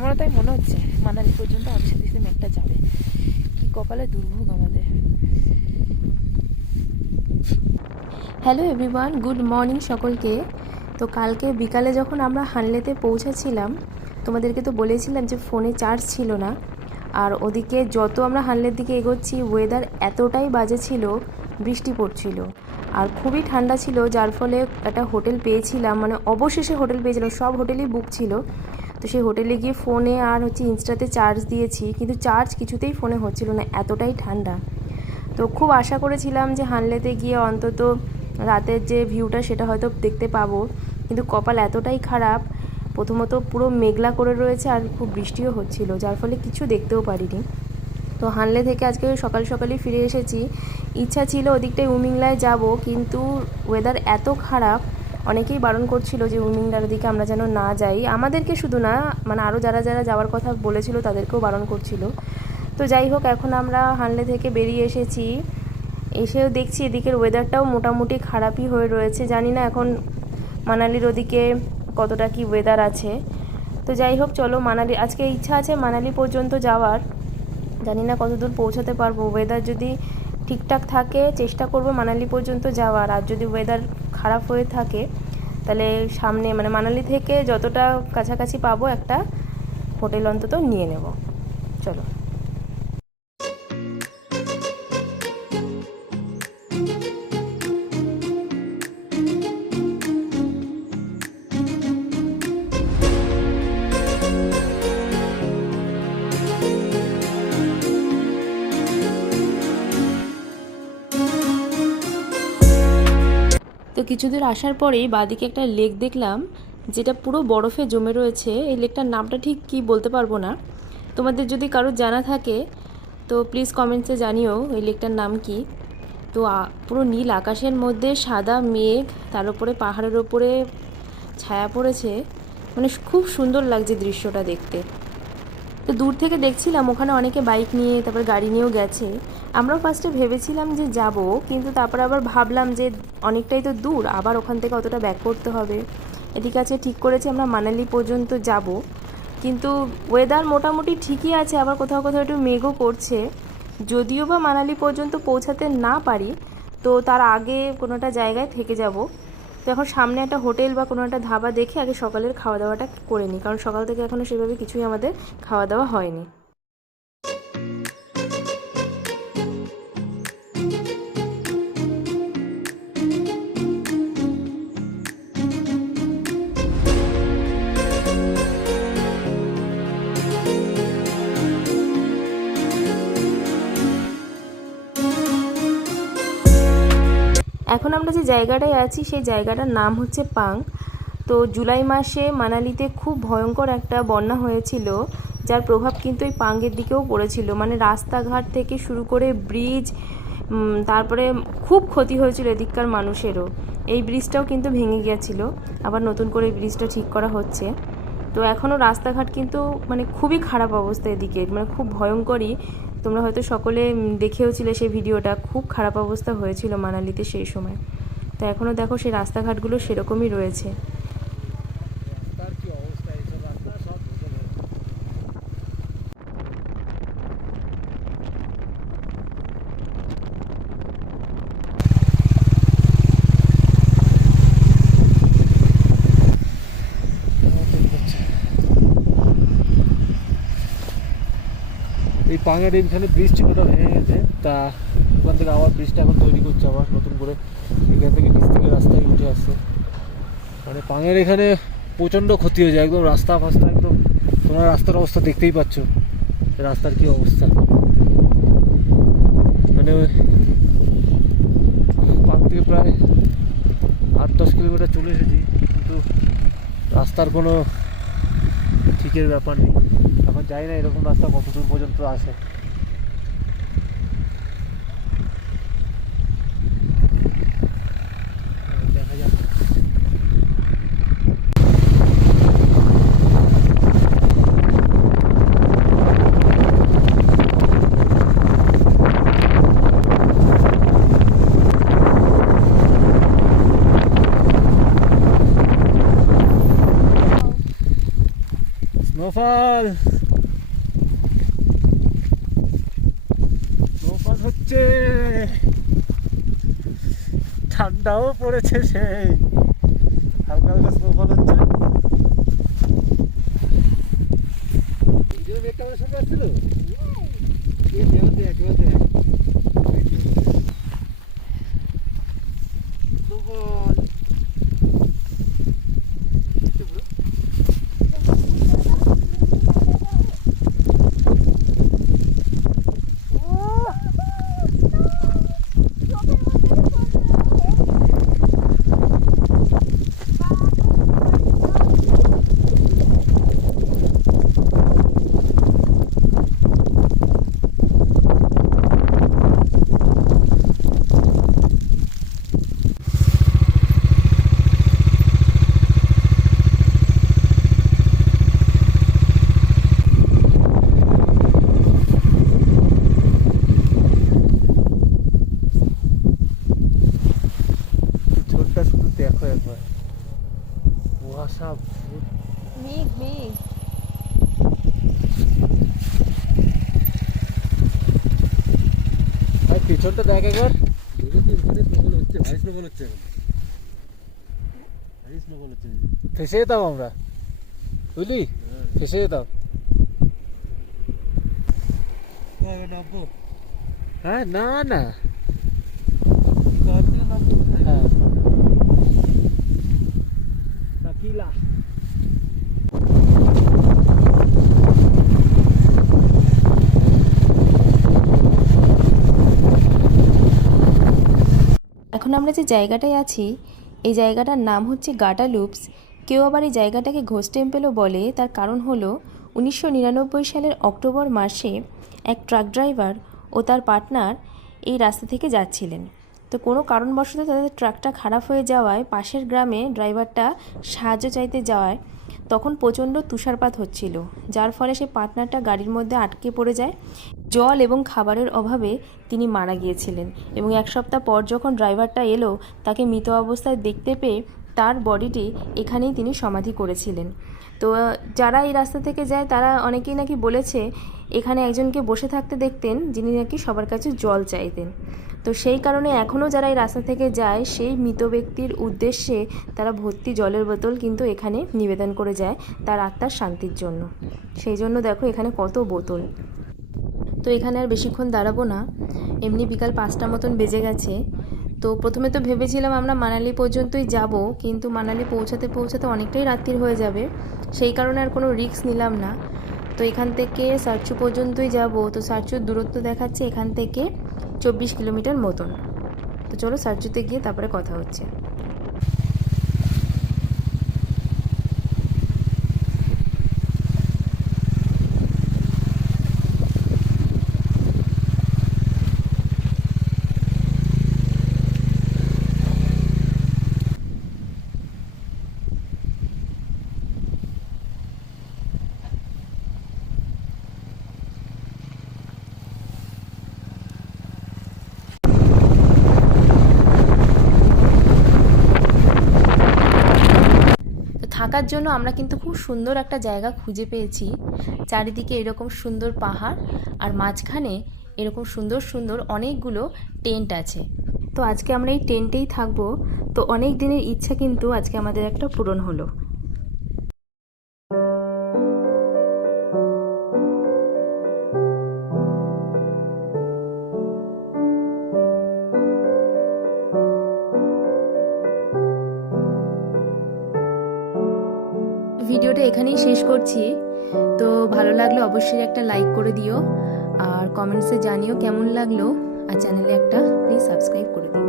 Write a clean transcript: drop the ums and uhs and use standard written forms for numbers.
আমারও তাই মনে হচ্ছে মানালি পর্যন্ত আবছা দিতে মেঘটা যাবে। কি কপালে দুর্ভোগ আমাদের। হ্যালো এভরিওয়ান, গুড মর্নিং সকলকে। তো কালকে বিকালে যখন আমরা হানলেতে পৌঁছাচ্ছিলাম, তোমাদেরকে তো বলেছিলাম যে ফোনে চার্জ ছিল না। আর ওদিকে যত আমরা হানলের দিকে এগোচ্ছি, ওয়েদার এতটাই বাজে ছিল, বৃষ্টি পড়ছিল আর খুবই ঠান্ডা ছিল, যার ফলে একটা হোটেল পেয়েছিলাম, মানে অবশেষে হোটেল পেয়েছিলাম। সব হোটেলই বুক ছিল। তো সেই হোটেলে গিয়ে ফোনে আর ইনস্টাতে চার্জ দিয়েছি, কিন্তু চার্জ কিছুতেই ফোনে হচ্ছিল না, এতটাই ঠান্ডা। তো খুব আশা করেছিলাম যে হানলেতে গিয়ে অন্তত রাতের যে ভিউটা সেটা হয়তো দেখতে পাবো, কিন্তু কপাল এতটাই খারাপ। প্রথমত পুরো মেঘলা করে রয়েছে আর খুব বৃষ্টিও হচ্ছিল, যার ফলে কিছু দেখতেও পারিনি। তো হানলে থেকে আজকে সকাল সকালই ফিরে এসেছি। ইচ্ছা ছিল ওদিকটায় উমিংলায় যাব, কিন্তু ওয়েদার এত খারাপ, অনেকেই বারণ করছিল যে উমিংলার দিকে আমরা যেন না যাই। আমাদেরকে শুধু না, মানে আরও যারা যারা যাওয়ার কথা বলেছিল তাদেরকেও বারণ করছিল। তো যাই হোক, এখন আমরা হানলে থেকে বেরিয়ে এসেছি। এসেও দেখছি এদিকের ওয়েদারটাও মোটামুটি খারাপই হয়ে রয়েছে। জানি না এখন মানালির ওদিকে কতটা কি ওয়েদার আছে। তো যাই হোক, চলো মানালি, আজকে ইচ্ছা আছে মানালি পর্যন্ত যাওয়ার। জানি না কতদূর পৌঁছাতে পারবো। ওয়েদার যদি ঠিকঠাক থাকে চেষ্টা করব মানালি পর্যন্ত যাওয়ার, আর যদি ওয়েদার খারাপ হয়ে থাকে তাহলে সামনে মানে মানালি থেকে যতটা কাছাকাছি পাবো একটা হোটেল অন্তত নিয়ে নেব। চলো। তো কিছু দূর আসার পরেই বাদিকে একটা লেক দেখলাম, যেটা পুরো বরফে জমে রয়েছে। এই লেকটার নামটা ঠিক কি বলতে পারবো না। তোমাদের যদি কারোর জানা থাকে তো প্লিজ কমেন্টসে জানিও এই লেকটার নাম কি। তো পুরো নীল আকাশের মধ্যে সাদা মেঘ, তার উপরে পাহাড়ের ওপরে ছায়া পড়েছে, মানে খুব সুন্দর লাগছে দৃশ্যটা দেখতে। তো দূর থেকে দেখছিলাম ওখানে অনেকে বাইক নিয়ে তারপর গাড়ি নিয়েও গেছে। আমরাও ফার্স্টে ভেবেছিলাম যে যাব, কিন্তু তারপর আবার ভাবলাম যে অনেকটাই তো দূর, আবার ওখান থেকে অতটা ব্যাক করতে হবে। এদিকে আছে ঠিক করেছি আমরা মানালি পর্যন্ত যাব, কিন্তু ওয়েদার মোটামুটি ঠিকই আছে, আবার কোথাও কোথাও একটু মেঘও করছে। যদিও বা মানালি পর্যন্ত পৌঁছাতে না পারি, তো তার আগে কোনো একটা জায়গায় থেকে যাব। তো এখন সামনে একটা হোটেল বা কোনো একটা ধাবা দেখে আগে সকালের খাওয়া দাওয়াটা করে নিই, কারণ সকাল থেকে এখনও সেভাবে কিছুই আমাদের খাওয়া দাওয়া হয়নি। এখন আমরা যে জায়গাটায় আছি সেই জায়গাটার নাম হচ্ছে পাং। তো জুলাই মাসে মানালিতে খুব ভয়ঙ্কর একটা বন্যা হয়েছিল, যার প্রভাব কিন্তু এই পাঙ্গের দিকেও পড়েছিল। মানে রাস্তাঘাট থেকে শুরু করে ব্রিজ, তারপরে খুব ক্ষতি হয়েছিল এদিককার মানুষেরও। এই ব্রিজটাও কিন্তু ভেঙে গিয়েছিল, আবার নতুন করে ব্রিজটা ঠিক করা হচ্ছে। তো এখনও রাস্তাঘাট কিন্তু মানে খুবই খারাপ অবস্থা এদিকে, মানে খুব ভয়ঙ্করই। তোমরা হয়তো সকলে দেখেওছিলে সেই ভিডিওটা, খুব খারাপ অবস্থা হয়েছিল মানালিতে সেই সময়। তো এখনও দেখো সেই রাস্তাঘাটগুলো সেরকমই রয়েছে। এই পাঙের এইখানে ব্রিজ ছিল, ওটা ভেঙে গেছে। তা ওখান থেকে আবার ব্রিজটা এখন তৈরি করছে আবার নতুন করে। এখান থেকে নিচ থেকে রাস্তায় উঠে আসছে। মানে পাঙের এখানে প্রচণ্ড ক্ষতি হয়ে যায়, একদম রাস্তা ফাস্তা একদম। তোমরা রাস্তার অবস্থা দেখতেই পাচ্ছ, রাস্তার কি অবস্থা। মানে পাং থেকে প্রায় 8-10 কিলোমিটার চলে এসেছি, কিন্তু রাস্তার কোনো ঠিকের ব্যাপার নেই। এখন যাই না এরকম রাস্তা কত দূর পর্যন্ত আসে। দেখা যাক। স্নোফল স্নোফল স্নোফল হচ্ছে, ঠান্ডাও পড়েছে সেই, হালকা হালকা স্নোফল হচ্ছে। মেঘটা আমাদের সঙ্গে আসছিল, স্নোফল ঝোলটা শুধু দেখো একবার, কুয়াশা মেঘ মেঘ। ভাই পিছনটা দেখ একবার, ফেসে যেতাম আমরা, বুঝলি, ফেসে যেতাম। হ্যাঁ না না, হ্যাঁ Tequila. এখন আমরা যে জায়গাটায় আছি এই জায়গাটার নাম হচ্ছে গাডালুপস। কেউ আবার এই জায়গাটাকে ঘোষ টেম্পেলও বলে। তার কারণ হলো 1999 সালের অক্টোবর মাসে এক ট্রাক ড্রাইভার ও তার পার্টনার এই রাস্তা থেকে যাচ্ছিলেন। তো কোনো কারণবশত তাদের ট্রাকটা খারাপ হয়ে যাওয়ায় পাশের গ্রামে ড্রাইভারটা সাহায্য চাইতে যাওয়ায় তখন প্রচণ্ড তুষারপাত হচ্ছিল, যার ফলে সে পার্টনারটা গাড়ির মধ্যে আটকে পড়ে যায়। জল এবং খাবারের অভাবে তিনি মারা গিয়েছিলেন এবং এক সপ্তাহ পর যখন ড্রাইভারটা এলো তাকে মৃত অবস্থায় দেখতে পেয়ে তার বডিটি এখানেই তিনি সমাধি করেছিলেন। তো যারা এই রাস্তা থেকে যায় তারা অনেকেই নাকি বলেছে এখানে একজনকে বসে থাকতে দেখতেন যিনি নাকি সবার কাছে জল চাইতেন। তো সেই কারণে এখনও যারা এই রাস্তা থেকে যায় সেই মৃত ব্যক্তির উদ্দেশ্যে তারা ভর্তি জলের বোতল কিন্তু এখানে নিবেদন করে যায় তার আত্মার শান্তির জন্য। সেই জন্য দেখো এখানে কত বোতল। তো এখানে আর বেশিক্ষণ দাঁড়াবো না, এমনি বিকাল 5টা মতন বেজে গেছে। তো প্রথমে তো ভেবেছিলাম আমরা মানালি পর্যন্তই যাব, কিন্তু মানালি পৌঁছাতে পৌঁছাতে অনেকটাই রাত্রির হয়ে যাবে, সেই কারণে আর কোনো রিস্ক নিলাম না। তো এখান থেকে সারচু পর্যন্তই যাব। তো সারচুর দূরত্ব দেখাচ্ছে এখান থেকে 24 কিলোমিটার মতন। তো চলো সারচুতে গিয়ে তারপরে কথা হচ্ছে। থাকার জন্য আমরা কিন্তু খুব সুন্দর একটা জায়গা খুঁজে পেয়েছি। চারিদিকে এরকম সুন্দর পাহাড় আর মাঝখানে এরকম সুন্দর সুন্দর অনেকগুলো টেন্ট আছে। তো আজকে আমরা এই টেন্টেই থাকবো। তো অনেক দিনের ইচ্ছা কিন্তু আজকে আমাদের একটা পূরণ হলো। ভিডিওটা এখানেই শেষ করছি। তো ভালো লাগলে অবশ্যই একটা লাইক করে দিও আর কমেন্টসে জানিও কেমন লাগলো, আর চ্যানেলে একটা প্লিজ সাবস্ক্রাইব করে দিও।